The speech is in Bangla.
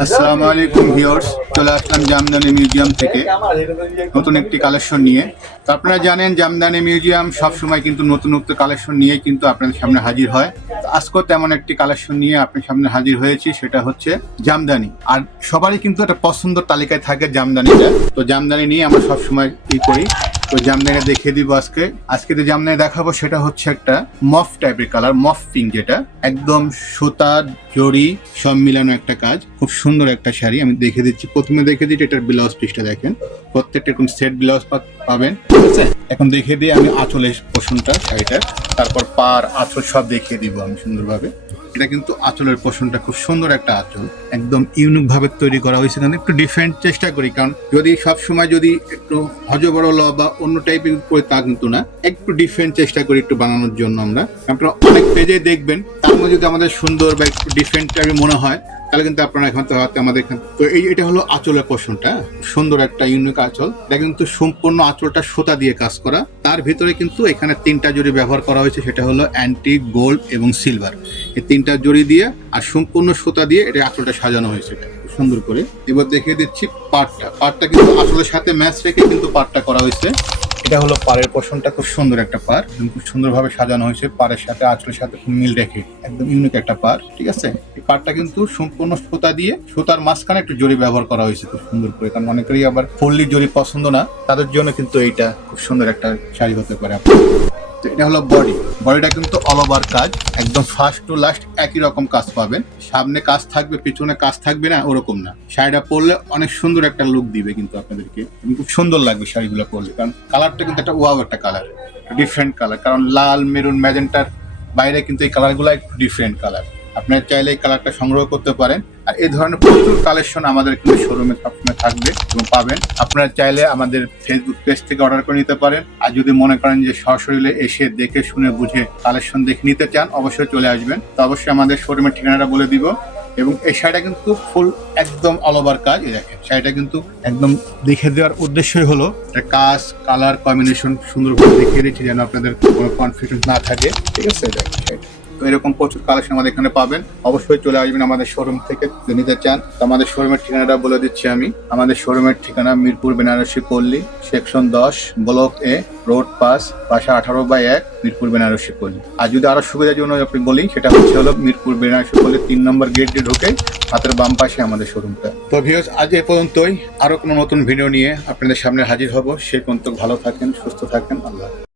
আসসালামু আলাইকুম ভিউয়ার্স, চলে আসলাম জামদানি মিউজিয়াম থেকে নতুন একটি কালেকশন নিয়ে। তো আপনারা জানেন জামদানি মিউজিয়াম সবসময় কিন্তু নতুন নতুন কালেকশন নিয়ে কিন্তু আপনাদের সামনে হাজির হয়। তো আজকেও তেমন একটি কালেকশন নিয়ে আপনার সামনে হাজির হয়েছি, সেটা হচ্ছে জামদানি। আর সবারই কিন্তু একটা পছন্দের তালিকায় থাকে জামদানিটা। তো জামদানি নিয়ে আমরা সবসময় কি করি, তো জামদানি দেখিয়ে দিব। আজকে যে জামদানি দেখাবো সেটা হচ্ছে একটা মফ টাইপের কালার, মফ পিঙ্ক, যেটা একদম সুতা জড়ি সব মিলানো একটা কাজ। খুব সুন্দর একটা শাড়ি আমি দেখে দিচ্ছি। প্রথমে দেখে দিচ্ছি এটার ব্লাউজ পিসটা দেখেন, প্রত্যেকটা এরকম সেট ব্লাউজ পাবেন, ঠিক আছে। এখন দেখে দিই আমি আঁচলের পোষণটা শাড়িটার, তারপর পার আঁচল সব দেখিয়ে দিব আমি সুন্দরভাবে। এটা কিন্তু আঁচলের পোষণটা খুব সুন্দর একটা আঁচল, একদম ইউনিক ভাবে তৈরি করা হয়েছে। কারণ একটু ডিফারেন্ট চেষ্টা করি, কারণ যদি সবসময় যদি একটু হজবরল বা অন্য টাইপের করে তা কিন্তু না, একটু ডিফারেন্ট চেষ্টা করি একটু বানানোর জন্য। আপনারা অনেক পেজে দেখবেন, তার মধ্যে যদি আমাদের সুন্দর বা একটু ডিফারেন্ট টাইপের মনে হয় তাহলে কিন্তু আপনারা এখান থেকে আমাদের এখান। তো এটা হলো আঁচলের পোর্শনটা, সুন্দর একটা ইউনিক আঁচল। এটা কিন্তু সম্পূর্ণ আঁচলটা সুতা দিয়ে কাজ করা, তার ভিতরে কিন্তু এখানে তিনটা জড়ি ব্যবহার করা হয়েছে, সেটা হলো অ্যান্টিক, গোল্ড এবং সিলভার। এই তিনটা জড়ি দিয়ে আর সম্পূর্ণ সুতা দিয়ে এটা আঁচলটা সাজানো হয়েছে সুন্দর করে। এবার দেখিয়ে দিচ্ছি পাড়টা কিন্তু আঁচলের সাথে ম্যাচ রেখে কিন্তু পাড়টা করা হয়েছে। এটা হলো পাড়ের পোর্শনটা, খুব সুন্দর একটা পাড়, খুব সুন্দরভাবে সাজানো হয়েছে। পাড়ের সাথে আঁচলের সাথে খুব মিল রেখে একদম ইউনিক একটা পাড়, ঠিক আছে। এই পাড়টা কিন্তু সম্পূর্ণ সুতা দিয়ে, সুতার মাঝখানে একটু জড়ি ব্যবহার করা হয়েছে খুব সুন্দর করে। কারণ অনেকেরই আবার ফুললি জড়ি পছন্দ না, তাদের জন্য কিন্তু এইটা খুব সুন্দর একটা শাড়ি হতে পারে। তো এটা হলো বডিটা কিন্তু অল ওভার কাজ, একদম ফার্স্ট টু লাস্ট একই রকম কাজ পাবেন। সামনে কাজ থাকবে, পিছনে কাজ থাকবে না, ওরকম না। শাড়িটা পরলে অনেক সুন্দর একটা লুক দিবে কিন্তু আপনাদেরকে, খুব সুন্দর লাগবে শাড়িগুলো পরলে। কারণ কালারটা কিন্তু একটা ওয়াও একটা কালার, ডিফারেন্ট কালার। কারণ লাল, মেরুন, ম্যাজেন্টার বাইরে কিন্তু এই কালারগুলো একটু ডিফারেন্ট কালার। আপনারা চাইলে এই কালারটা সংগ্রহ করতে পারেন। আর এই ধরনের প্রচুর কালেকশন আমাদের কিন্তু শোরুমে সবসময় থাকবে এবং পাবেন। আপনারা চাইলে আমাদের ফেসবুক পেজ থেকে অর্ডার করে নিতে পারেন। আর যদি মনে করেন যে সরাসরি এসে দেখে শুনে বুঝে কালেকশন দেখে নিতে চান, অবশ্যই চলে আসবেন। তো অবশ্যই আমাদের শোরুমের ঠিকানাটা বলে দিব। এবং এই শাড়িটা কিন্তু ফুল একদম অল ওভার কাজ। এই দেখেন শাড়িটা কিন্তু একদম দেখে দেওয়ার উদ্দেশ্যই হলো এটা কাজ, কালার কম্বিনেশন সুন্দরভাবে দেখিয়ে দিচ্ছি যেন আপনাদের কোনো কনফিউশন না থাকে, ঠিক আছে। তো এরকম প্রচুর কালেকশন আমাদের এখানে পাবেন। অবশ্যই চলে আসবেন আমাদের শোরুম থেকে যদি নিতে চান। তো আমাদের শোরুমের ঠিকানাটা বলে দিচ্ছি আমি। আমাদের শোরুমের ঠিকানা মিরপুর বেনারসি পল্লী, সেকশন 10, ব্লক এ, রোড 5, বাসা 18/1, মিরপুর বেনারসি পল্লী। আর যদি আরো সুবিধার জন্য আপনি বলি, সেটা হচ্ছে হলো মিরপুর বেনারসি পল্লী 3 নম্বর গেট দিয়ে ঢুকে হাতের বাম পাশে আমাদের শোরুমটা। তো ভিউয়ার্স, আজ এ পর্যন্তই। আরো কোনো নতুন ভিডিও নিয়ে আপনাদের সামনে হাজির হব। সে পর্যন্ত ভালো থাকেন, সুস্থ থাকেন। আল্লাহ।